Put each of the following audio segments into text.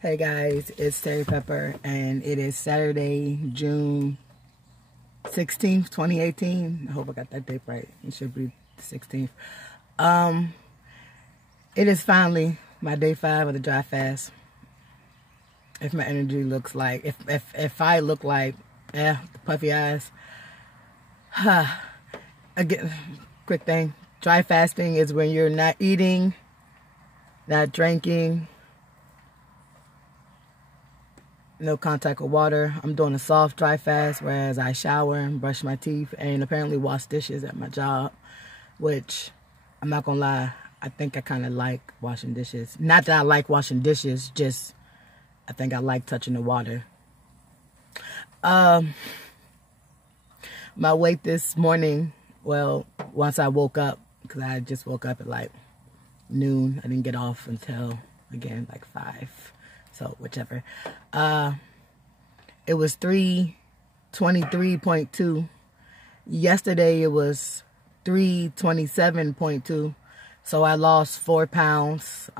Hey guys, it's Terry Pepper, and it is Saturday, June 16th, 2018. I hope I got that date right. It should be the 16th. It is finally my day 5 of the dry fast. If my energy looks like, if I look like, the puffy eyes. Again, quick thing. Dry fasting is when you're not eating, not drinking, no contact with water. I'm doing a soft dry fast, whereas I shower and brush my teeth and apparently wash dishes at my job, which I'm not gonna lie, I think I kind of like washing dishes. Not that I like washing dishes, just I think I like touching the water. My weight this morning, well, once I woke up, because I just woke up at like noon. I didn't get off until, again, like 5. So, whichever. It was 323.2. Yesterday, it was 327.2. So, I lost 4 pounds.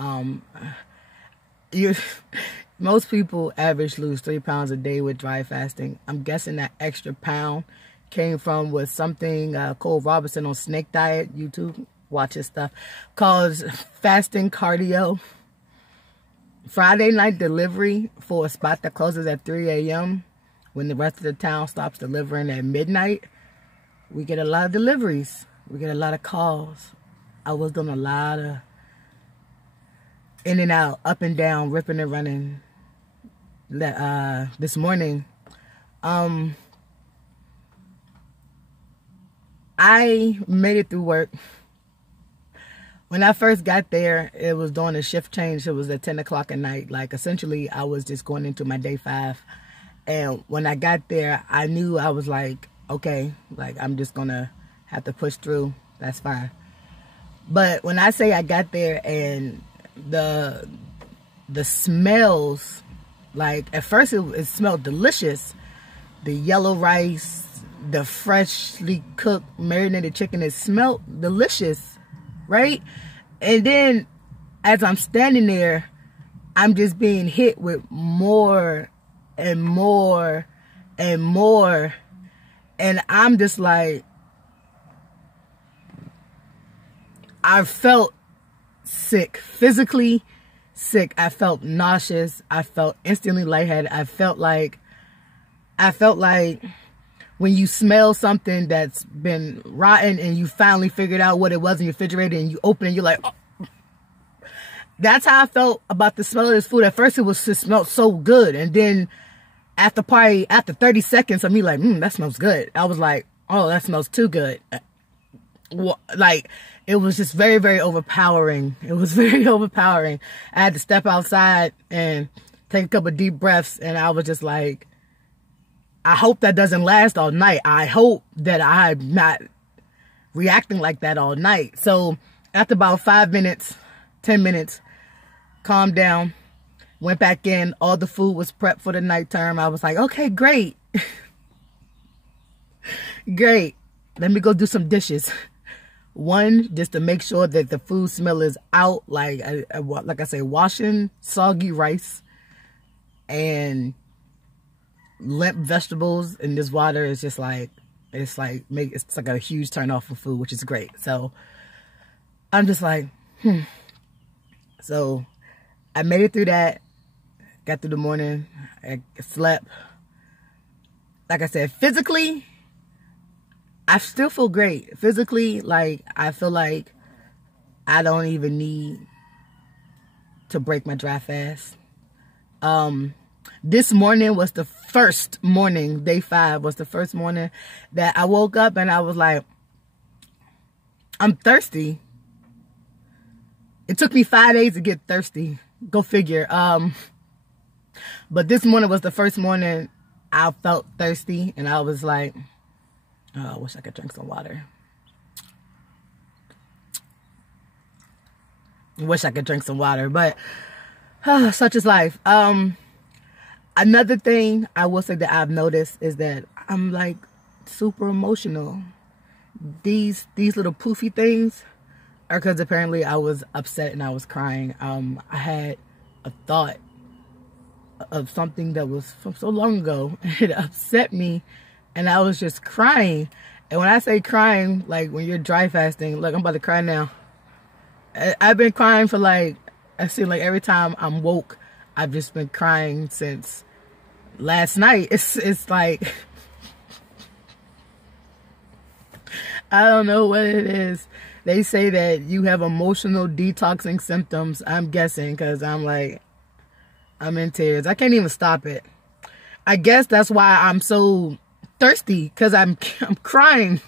Most people average lose 3 pounds a day with dry fasting. I'm guessing that extra pound came from with something Cole Robinson on Snake Diet, YouTube, watch his stuff, called fasting cardio. Friday night delivery for a spot that closes at 3 a.m. when the rest of the town stops delivering at midnight. We get a lot of deliveries. We get a lot of calls. I was doing a lot of in and out, up and down, ripping and running this morning. I made it through work. When I first got there, it was during a shift change. It was at 10 o'clock at night. Like, essentially, I was just going into my day 5. And when I got there, I knew I was like, okay, like, I'm just going to have to push through. That's fine. But when I say I got there and the smells, like, at first it smelled delicious. The yellow rice, the freshly cooked marinated chicken, it smelled delicious. Right? And then as I'm standing there, I'm just being hit with more and more and more. And I'm just like, I felt sick, physically sick. I felt nauseous. I felt instantly lightheaded. I felt like when you smell something that's been rotten and you finally figured out what it was in your refrigerator and you open it, you're like, oh. That's how I felt about the smell of this food. At first, it smelled so good. And then after 30 seconds of me like, that smells good, I was like, oh, that smells too good. Like, it was just very, very overpowering. It was very overpowering. I had to step outside and take a couple of deep breaths. And I was just like, I hope that doesn't last all night. I hope that I'm not reacting like that all night. So after about 5 minutes, 10 minutes, calmed down, went back in. All the food was prepped for the night term. I was like, okay, great. Great. Let me go do some dishes. One, just to make sure that the food smell is out. Like I say, washing soggy rice and limp vegetables in this water is just like, it's like a huge turn off for food, which is great. So I'm just like, So I made it through that, got through the morning, I slept. Like I said, physically, I still feel great. Physically, like, I feel like I don't even need to break my dry fast. This morning was the first morning, day 5 was the first morning that I woke up and I was like, I'm thirsty. It took me 5 days to get thirsty. Go figure. But this morning was the first morning I felt thirsty and I was like, oh, I wish I could drink some water. I wish I could drink some water, but such is life. Another thing I will say that I've noticed is that I'm like super emotional. These little poofy things because apparently I was upset and I was crying. I had a thought of something that was from so long ago. It upset me, and I was just crying. And when I say crying, like when you're dry fasting, look, I'm about to cry now. I've been crying for like, I see like every time I'm woke, I've just been crying since last night. It's like, I don't know what it is. They say that you have emotional detoxing symptoms. I'm guessing because I'm like, I'm in tears. I can't even stop it. I guess that's why I'm so thirsty, because I'm crying.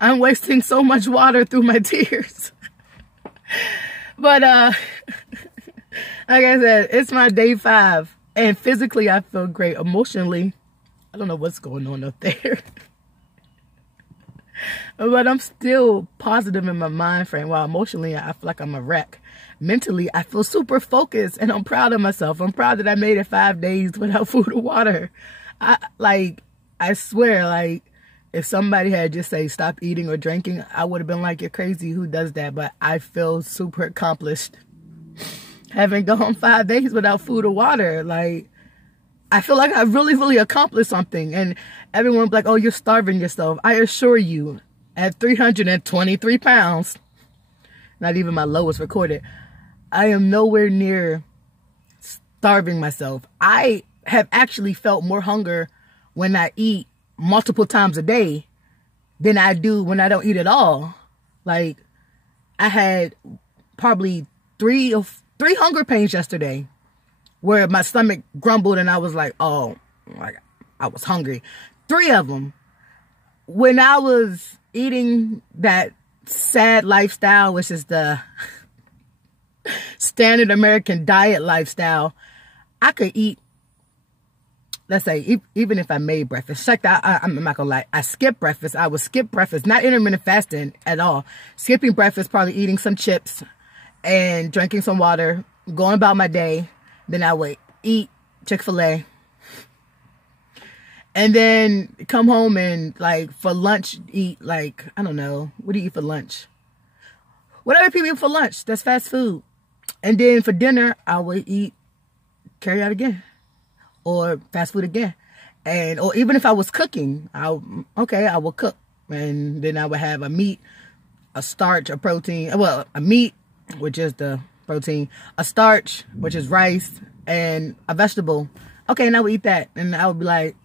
I'm wasting so much water through my tears. But like I said, it's my day 5, and physically I feel great. Emotionally, I don't know what's going on up there. But I'm still positive in my mind frame. While emotionally, I feel like I'm a wreck. Mentally, I feel super focused, and I'm proud of myself. I'm proud that I made it 5 days without food or water. I swear, like, if somebody had just say stop eating or drinking, I would have been like, you're crazy. Who does that? But I feel super accomplished. Having gone 5 days without food or water, like, I feel like I really, really accomplished something. And everyone's like, oh, you're starving yourself. I assure you, at 323 pounds, not even my lowest recorded, I am nowhere near starving myself. I have actually felt more hunger when I eat multiple times a day than I do when I don't eat at all. Like, I had probably three hunger pains yesterday where my stomach grumbled and I was like, oh, like I was hungry. 3 of them. When I was eating that sad lifestyle, which is the standard American diet lifestyle, I could eat, let's say, even if I made breakfast. Check that, I'm not gonna lie, I skipped breakfast. I would skip breakfast, not intermittent fasting at all. Skipping breakfast, probably eating some chips and drinking some water, going about my day. Then I would eat Chick-fil-A. And then come home and, like, for lunch, eat, like, I don't know. What do you eat for lunch? Whatever people eat for lunch, that's fast food. And then for dinner, I would eat carry out again. Or fast food again. And, or even if I was cooking, I would cook. And then I would have a meat, a starch, a protein. Well, a meat, which is the protein. A starch, which is rice. And a vegetable. Okay, and I would eat that, and I would be like,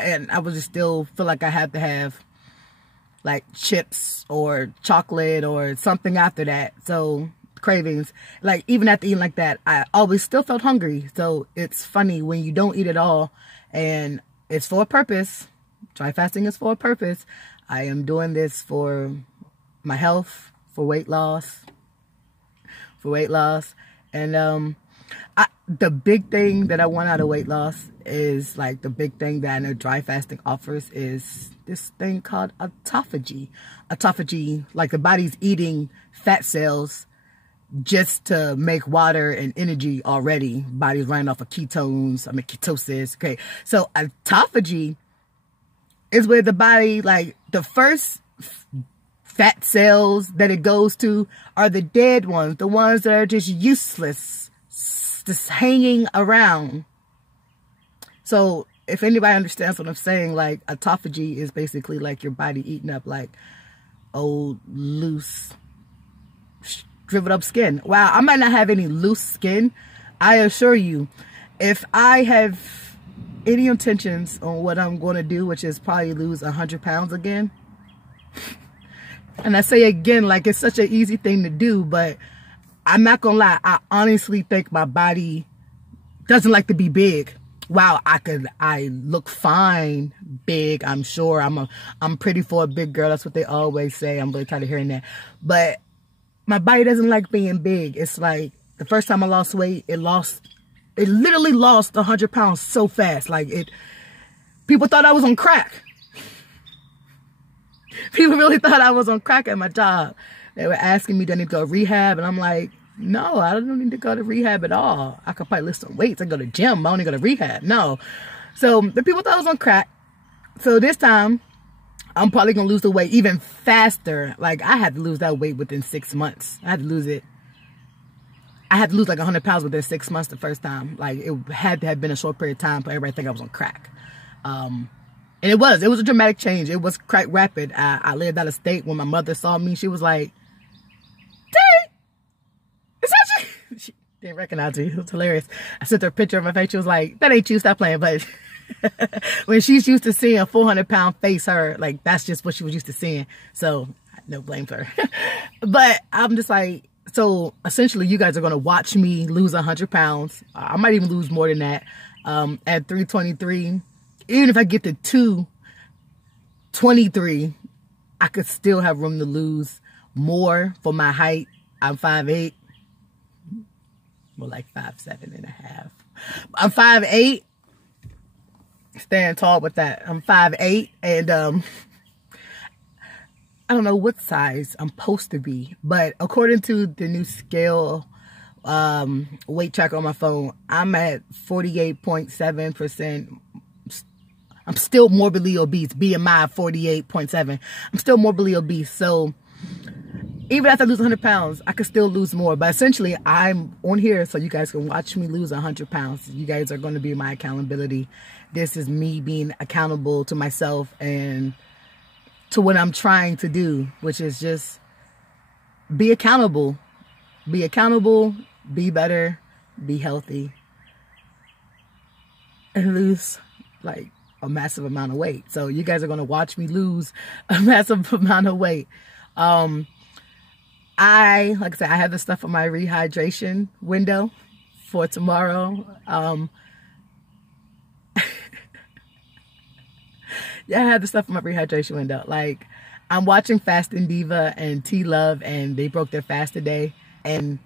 and I would just still feel like I had to have, like, chips or chocolate or something after that. So, cravings. Like, even after eating like that, I always still felt hungry. So, it's funny when you don't eat at all, and it's for a purpose. Dry fasting is for a purpose. I am doing this for my health, for weight loss. And, the big thing that I want out of weight loss is, like, the big thing that I know dry fasting offers is this thing called autophagy. Autophagy, like the body's eating fat cells just to make water and energy already. Body's running off of ketosis. Okay, so autophagy is where the body, like, the first fat cells that it goes to are the dead ones, the ones that are just useless, just hanging around. So if anybody understands what I'm saying, like, autophagy is basically like your body eating up, like, old, loose, shriveled up skin. Wow, I might not have any loose skin. I assure you, if I have any intentions on what I'm going to do, which is probably lose 100 pounds again. And I say again, like, it's such an easy thing to do, but I'm not gonna lie, I honestly think my body doesn't like to be big. Wow, I look fine big, I'm sure. I'm pretty for a big girl. That's what they always say. I'm really tired of hearing that. But my body doesn't like being big. It's like the first time I lost weight, it literally lost 100 pounds so fast. Like, people thought I was on crack. People really thought I was on crack at my job. They were asking me, do I need to go to rehab? And I'm like, no, I don't need to go to rehab at all. I could probably lift some weights. I go to gym. I only go to rehab. No. So the people thought I was on crack. So this time, I'm probably going to lose the weight even faster. Like, I had to lose that weight within 6 months. I had to lose it I had to lose like 100 pounds within 6 months the first time. Like, it had to have been a short period of time for everybody to think I was on crack. And it was a dramatic change. It was quite rapid. I lived out of state. When my mother saw me, she was like, "Dang, is that you?" She didn't recognize me. It was hilarious. I sent her a picture of my face. She was like, "That ain't you. Stop playing." But when she's used to seeing a 400-pound face, like, that's just what she was used to seeing. So no blame for her. But I'm just like, so essentially you guys are going to watch me lose 100 pounds. I might even lose more than that. At 323, even if I get to 223, I could still have room to lose more for my height. I'm 5'8", more like 5'7.5". I'm 5'8", stand tall with that. I'm 5'8", and I don't know what size I'm supposed to be, but according to the new scale weight tracker on my phone, I'm at 48.7%. I'm still morbidly obese. BMI 48.7. I'm still morbidly obese. So even after I lose 100 pounds, I could still lose more. But essentially, I'm on here so you guys can watch me lose 100 pounds. You guys are going to be my accountability. This is me being accountable to myself and to what I'm trying to do, which is just be accountable. Be accountable, be better, be healthy, and lose like a massive amount of weight. So you guys are going to watch me lose a massive amount of weight. Like I said, I have the stuff on my rehydration window for tomorrow. Yeah, I had the stuff in my rehydration window. Like, I'm watching Fasting Diva and T Love, and they broke their fast today, and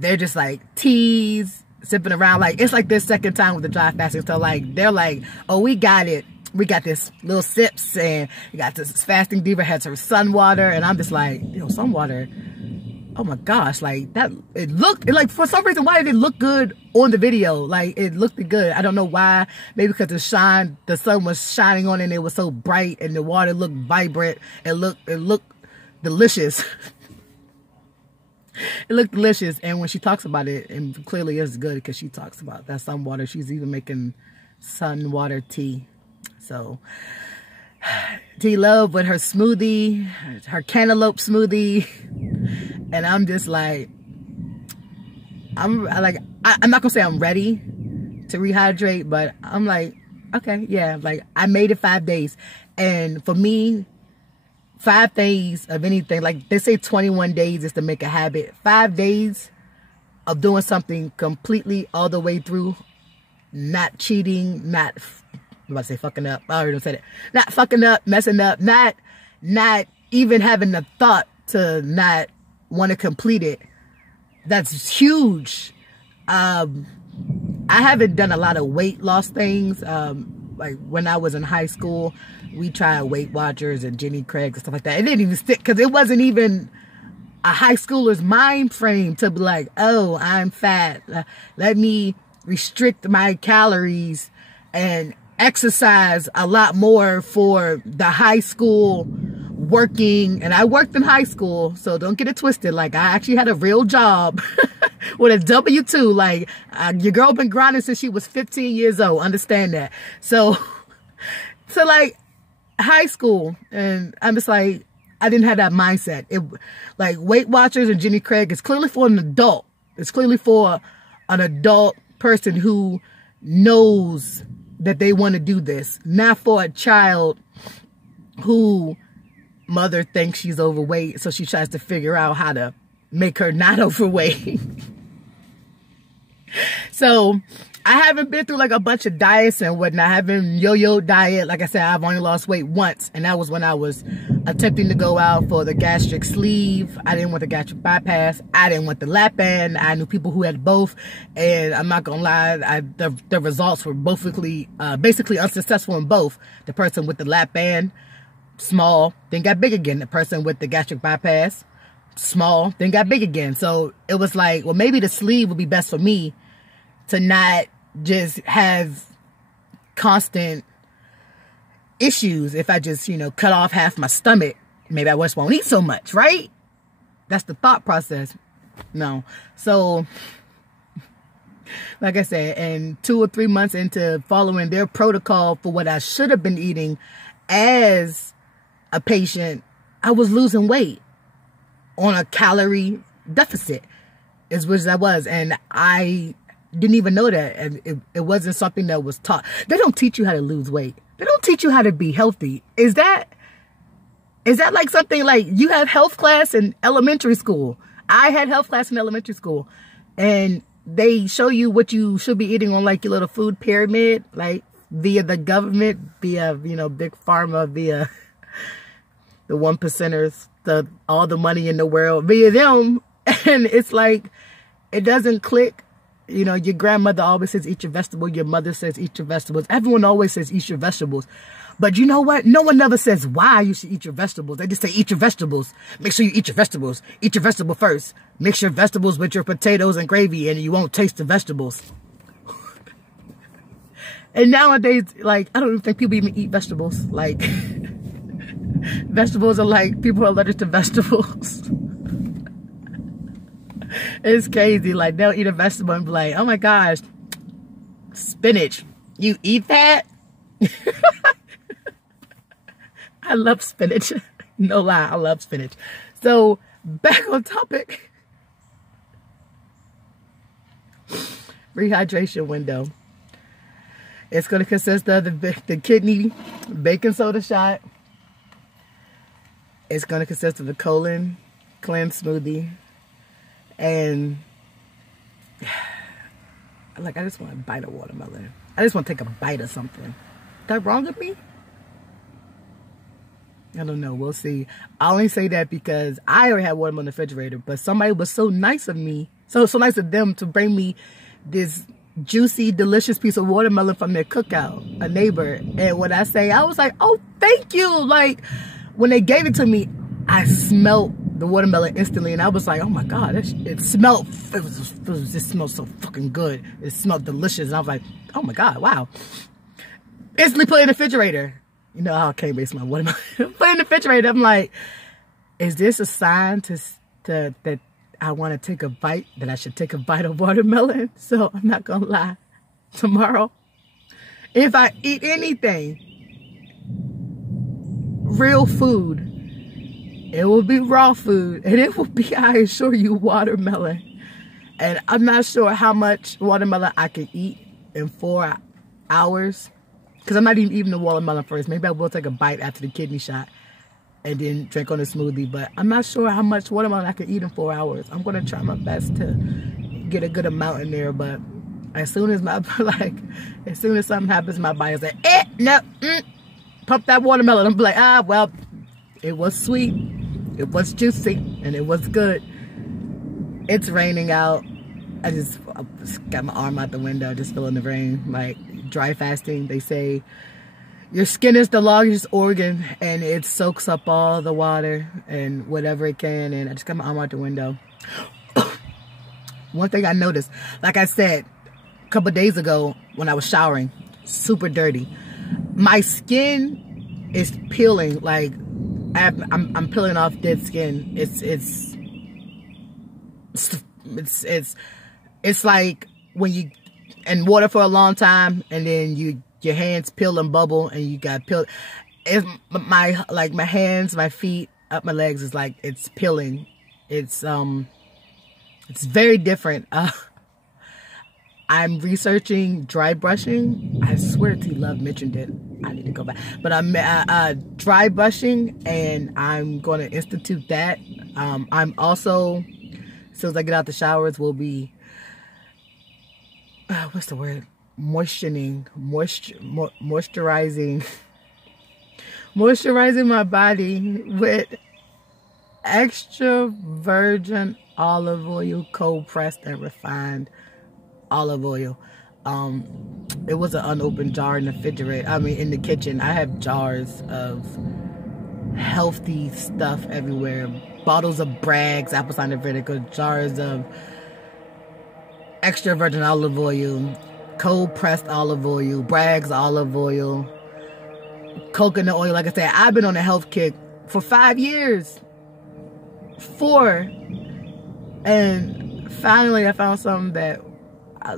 they're just like teas, sipping around. Like, it's like their second time with the dry fasting. So like, they're like, "Oh, we got it. We got this little sips, and we got this." Fasting Diva has her sun water, and I'm just like, sun water. Oh my gosh, like that, it looked like, for some reason, why did it look good on the video? Like, it looked good. I don't know why. Maybe because the sun was shining on it and it was so bright and the water looked vibrant. It looked delicious. It looked delicious. And when she talks about it, and clearly it's good because she talks about that sun water. She's even making sun water tea. So T Love with her smoothie, her cantaloupe smoothie. And I'm just like, I'm not gonna say I'm ready to rehydrate, but I'm like, okay, yeah, like I made it 5 days. And for me, 5 days of anything, like they say 21 days is to make a habit. 5 days of doing something completely all the way through, not cheating, I'm about to say fucking up. I already said it. Not fucking up, messing up, not even having the thought to not want to complete it. That's huge. I haven't done a lot of weight loss things. Like when I was in high school, we tried Weight Watchers and Jenny Craig and stuff like that. It didn't even stick because it wasn't even a high schooler's mind frame to be like, "Oh, I'm fat. Let me restrict my calories and exercise a lot more for the high school working." And I worked in high school, so don't get it twisted. Like, I actually had a real job with a W-2. Like, your girl been grinding since she was 15 years old. Understand that. So like high school, and I'm just like, I didn't have that mindset. It, like, Weight Watchers and Jenny Craig is clearly for an adult. It's clearly for an adult person who knows that they want to do this, not for a child who mother thinks she's overweight, so she tries to figure out how to make her not overweight. So I haven't been through like a bunch of diets and whatnot. I haven't yo-yo diet. Like I said, I've only lost weight once, and that was when I was attempting to go out for the gastric sleeve. I didn't want the gastric bypass. I didn't want the lap band. I knew people who had both, and I'm not gonna lie, the results were basically unsuccessful in both. The person with the lap band, small, then got big again. The person with the gastric bypass, small, then got big again. So it was like, well, maybe the sleeve would be best for me to not just have constant issues. If I just, cut off half my stomach, maybe I just won't eat so much, right? That's the thought process. No. So, like I said, and 2 or 3 months into following their protocol for what I should have been eating as a patient, I was losing weight on a calorie deficit, is which I was. And I didn't even know that. And it wasn't something that was taught. They don't teach you how to lose weight. They don't teach you how to be healthy. Is that like something like you have health class in elementary school? I had health class in elementary school, and they show you what you should be eating on like your little food pyramid, like via the government, via, you know, big pharma, via the 1%ers, all the money in the world, via them. And it's like, it doesn't click. You know, your grandmother always says, eat your vegetables. Your mother says, eat your vegetables. Everyone always says, eat your vegetables. But you know what? No one ever says why you should eat your vegetables. They just say, eat your vegetables. Make sure you eat your vegetables. Eat your vegetable first. Mix your vegetables with your potatoes and gravy, and you won't taste the vegetables. And nowadays, like, I don't even think people even eat vegetables. Like, vegetables are like, people are allergic to vegetables. It's crazy. Like, they'll eat a vegetable and be like, oh my gosh, spinach. You eat that? I love spinach. No lie, I love spinach. So, back on topic. Rehydration window. It's going to consist of the kidney baking soda shot. It's going to consist of the colon cleanse smoothie. And, like, I just want to bite a watermelon. I just want to take a bite of something. Is that wrong with me? I don't know. We'll see. I only say that because I already had watermelon in the refrigerator, but somebody was so nice of me, so nice of them to bring me this juicy, delicious piece of watermelon from their cookout, a neighbor. And when I say, I was like, oh, thank you. Like, when they gave it to me, I smelled the watermelon instantly, and I was like, oh my God, it smelled, it smelled so fucking good. It smelled delicious. And I was like, oh my God, wow. Instantly put it in the refrigerator. You know how I can't waste my watermelon. Put it in the refrigerator. I'm like, is this a sign that I want to take a bite, that I should take a bite of watermelon? So I'm not going to lie. Tomorrow, if I eat anything, real food, it will be raw food, and it will be, I assure you, watermelon. And I'm not sure how much watermelon I can eat in 4 hours, because I'm not even eating the watermelon first. Maybe I will take a bite after the kidney shot and then drink on the smoothie, but I'm not sure how much watermelon I can eat in 4 hours. I'm going to try my best to get a good amount in there, but as soon as as soon as something happens, my body's like, no, pump that watermelon. I'm like, well, it was sweet, it was juicy, and it was good. It's raining out. I just got my arm out the window, just feeling the rain. Like, dry fasting, they say your skin is the largest organ, and it soaks up all the water and whatever it can. And I just got my arm out the window. One thing I noticed, like I said a couple days ago when I was showering, super dirty, my skin is peeling. Like, I'm peeling off dead skin. It's like when you in water for a long time, and then your hands peel and bubble, and you got peeled. It's my hands, my feet, up my legs is like it's peeling. It's very different. I'm researching dry brushing. I swear T Love mentioned it. I need to go back. But I'm dry brushing, and I'm going to institute that. I'm also, as soon as I get out the showers, will be, what's the word? Moisturizing my body with extra virgin olive oil, cold pressed and refined olive oil. It was an unopened jar in the refrigerator. I mean, in the kitchen. I have jars of healthy stuff everywhere. Bottles of Bragg's apple cider vinegar, jars of extra virgin olive oil, cold pressed olive oil, Bragg's olive oil, coconut oil. Like I said, I've been on a health kick for 5 years. 4. And finally I found something that I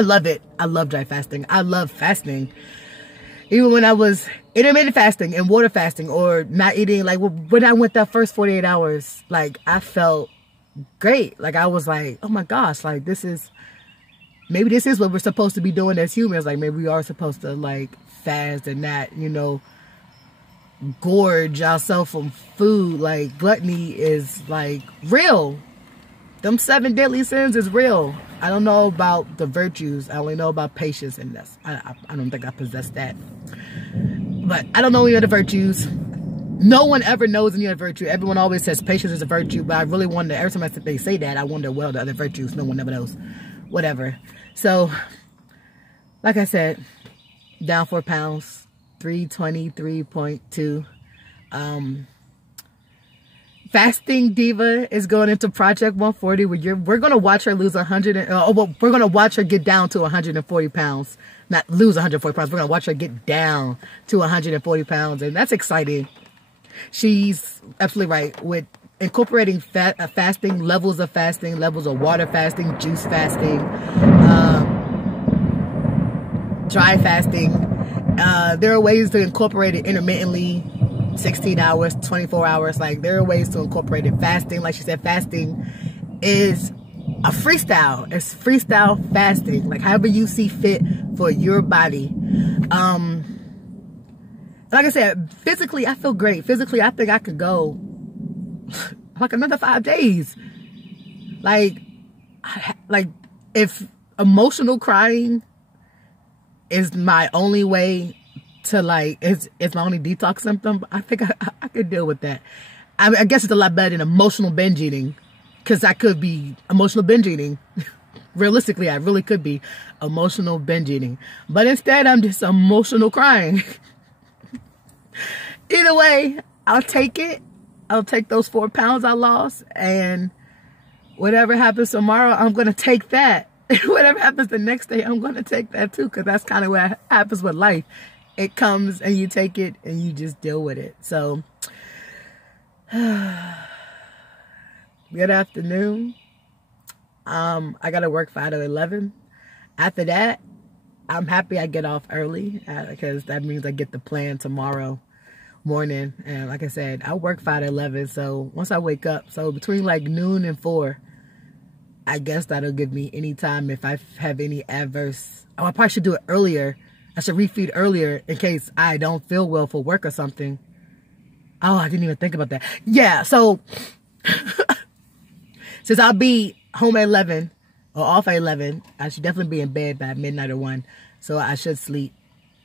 love it. I love dry fasting. I love fasting. Even when I was intermittent fasting and water fasting, or not eating, like when I went that first 48 hours, like I felt great. Like I was like, oh my gosh, like maybe this is what we're supposed to be doing as humans. Like maybe we are supposed to like fast and not, you know, gorge ourselves from food. Like gluttony is like real. Them 7 deadly sins is real. I don't know about the virtues. I only know about patience, and I don't think I possess that. But I don't know any other virtues. No one ever knows any other virtue. Everyone always says patience is a virtue, but I really wonder, every time they say that, I wonder, well, the other virtues, no one ever knows. Whatever. So, like I said, down 4 pounds, 323.2. Fasting Diva is going into Project 140, where we're going to watch her lose 100. We're going to watch her get down to 140 pounds. Not lose 140 pounds. We're going to watch her get down to 140 pounds. And that's exciting. She's absolutely right with incorporating fasting, levels of water fasting, juice fasting, dry fasting. There are ways to incorporate it intermittently. 16 hours, 24 hours. Like there are ways to incorporate it. Fasting, like she said, fasting is a freestyle. It's freestyle fasting. Like however you see fit for your body. Like I said, physically I feel great. Physically I think I could go like another 5 days. Like if emotional crying is my only way to like, it's my only detox symptom, I think I could deal with that. I guess it's a lot better than emotional binge eating, because I could be emotional binge eating. Realistically, I really could be emotional binge eating, but instead I'm just emotional crying. Either way, I'll take it. I'll take those 4 pounds I lost, and whatever happens tomorrow, I'm gonna take that. Whatever happens the next day, I'm gonna take that too, because that's kind of what happens with life. It comes and you take it and you just deal with it. So, good afternoon. I got to work 5 to 11. After that, I'm happy I get off early because that means I get the plan tomorrow morning. And like I said, I work 5 to 11. So once I wake up, so between like noon and 4, I guess that'll give me any time if I have any adverse. Oh, I probably should do it earlier. I should refeed earlier in case I don't feel well for work or something. Oh, I didn't even think about that. Yeah, so since I'll be home at 11 or off at 11, I should definitely be in bed by midnight or 1. So I should sleep.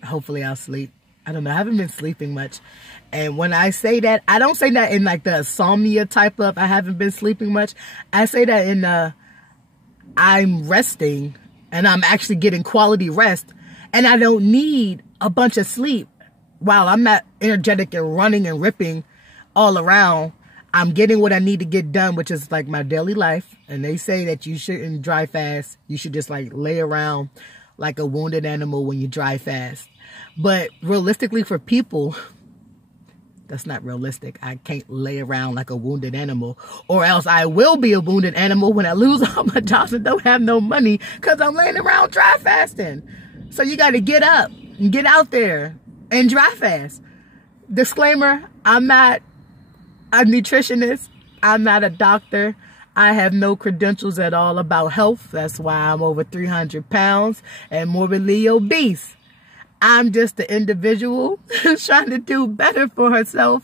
Hopefully I'll sleep. I don't know. I haven't been sleeping much. And when I say that, I don't say that in like the insomnia type of I haven't been sleeping much. I say that in I'm resting and I'm actually getting quality rest. And I don't need a bunch of sleep. While I'm not energetic and running and ripping all around, I'm getting what I need to get done, which is like my daily life. And they say that you shouldn't dry fast. You should just like lay around like a wounded animal when you dry fast. But realistically for people, that's not realistic. I can't lay around like a wounded animal, or else I will be a wounded animal when I lose all my jobs and don't have no money because I'm laying around dry fasting. So you got to get up and get out there and dry fast. Disclaimer, I'm not a nutritionist. I'm not a doctor. I have no credentials at all about health. That's why I'm over 300 pounds and morbidly obese. I'm just an individual who's trying to do better for herself.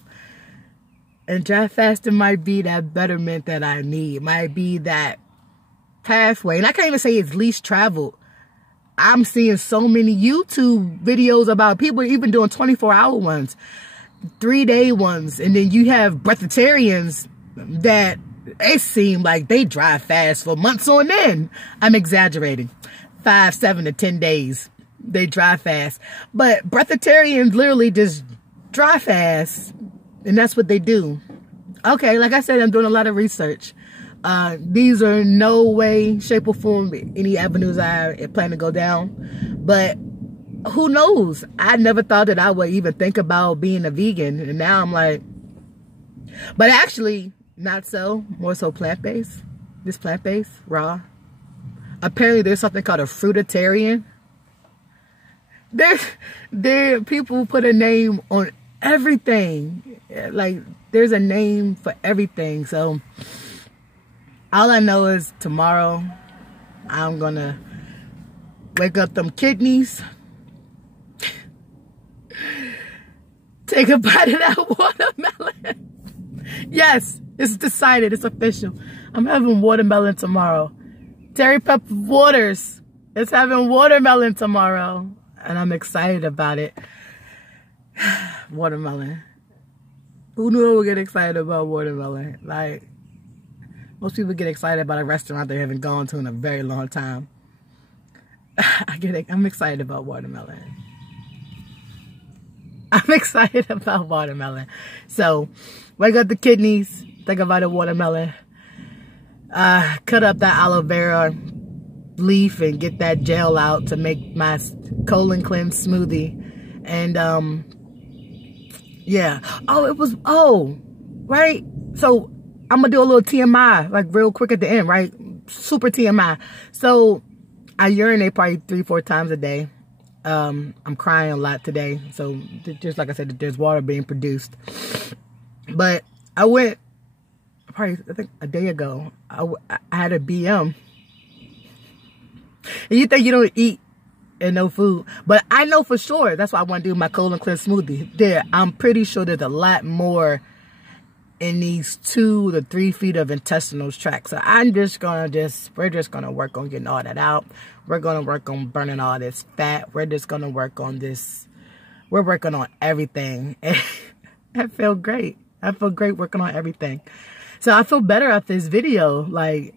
And dry fasting might be that betterment that I need. Might be that pathway. And I can't even say it's least traveled. I'm seeing so many YouTube videos about people even doing 24-hour ones, 3-day ones. And then you have breatharians that it seem like they dry fast for months on end. I'm exaggerating. 5, 7 to 10 days. They dry fast. But breatharians literally just dry fast. And that's what they do. Okay, like I said, I'm doing a lot of research. These are no way, shape, or form any avenues I plan to go down. But who knows? I never thought that I would even think about being a vegan. And now I'm like, but actually, Not so, more so plant-based. This plant-based, raw. Apparently there's something called a fruitarian. There people put a name on everything. Like, there's a name for everything. So all I know is tomorrow I'm gonna wake up them kidneys, take a bite of that watermelon. Yes, it's decided, it's official. I'm having watermelon tomorrow. Terry Pepper Waters is having watermelon tomorrow, and I'm excited about it. Watermelon. Who knew I would get excited about watermelon? Like, most people get excited about a restaurant they haven't gone to in a very long time. I'm excited about watermelon. I'm excited about watermelon. So, wake up the kidneys, think about a watermelon. Cut up that aloe vera leaf and get that gel out to make my colon cleanse smoothie. And yeah. Right. So I'm gonna do a little TMI, like real quick at the end, right? Super TMI. So I urinate probably 3-4 times a day. I'm crying a lot today. So just like I said, there's water being produced. But I went probably, I think a day ago, I had a BM. And you think you don't eat and no food. But I know for sure, that's why I want to do my colon cleanse smoothie. I'm pretty sure there's a lot more in these 2 to 3 feet of intestinal tract. So we're just going to work on getting all that out. We're going to work on burning all this fat. We're just going to work on this. We're working on everything. I feel great. I feel great working on everything. So I feel better after this video. Like,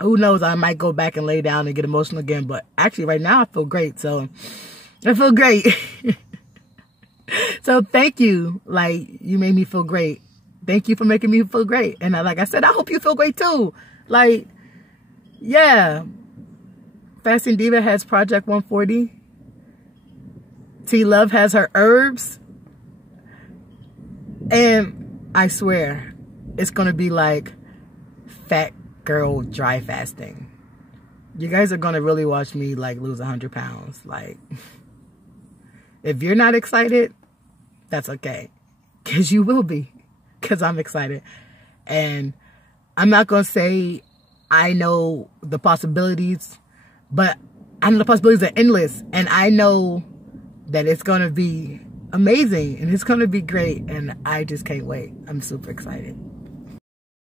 who knows, I might go back and lay down and get emotional again. But actually right now I feel great. So I feel great. So thank you. Like, you made me feel great. Thank you for making me feel great. And like I said, I hope you feel great too. Like, yeah. Fasting Diva has Project 140. T-Love has her herbs. And I swear, it's going to be like fat girl dry fasting. You guys are going to really watch me like lose 100 pounds. Like, if you're not excited, that's okay. Because you will be. Because I'm excited. And I'm not going to say I know the possibilities, but I know the possibilities are endless. And I know that it's going to be amazing and it's going to be great. And I just can't wait. I'm super excited.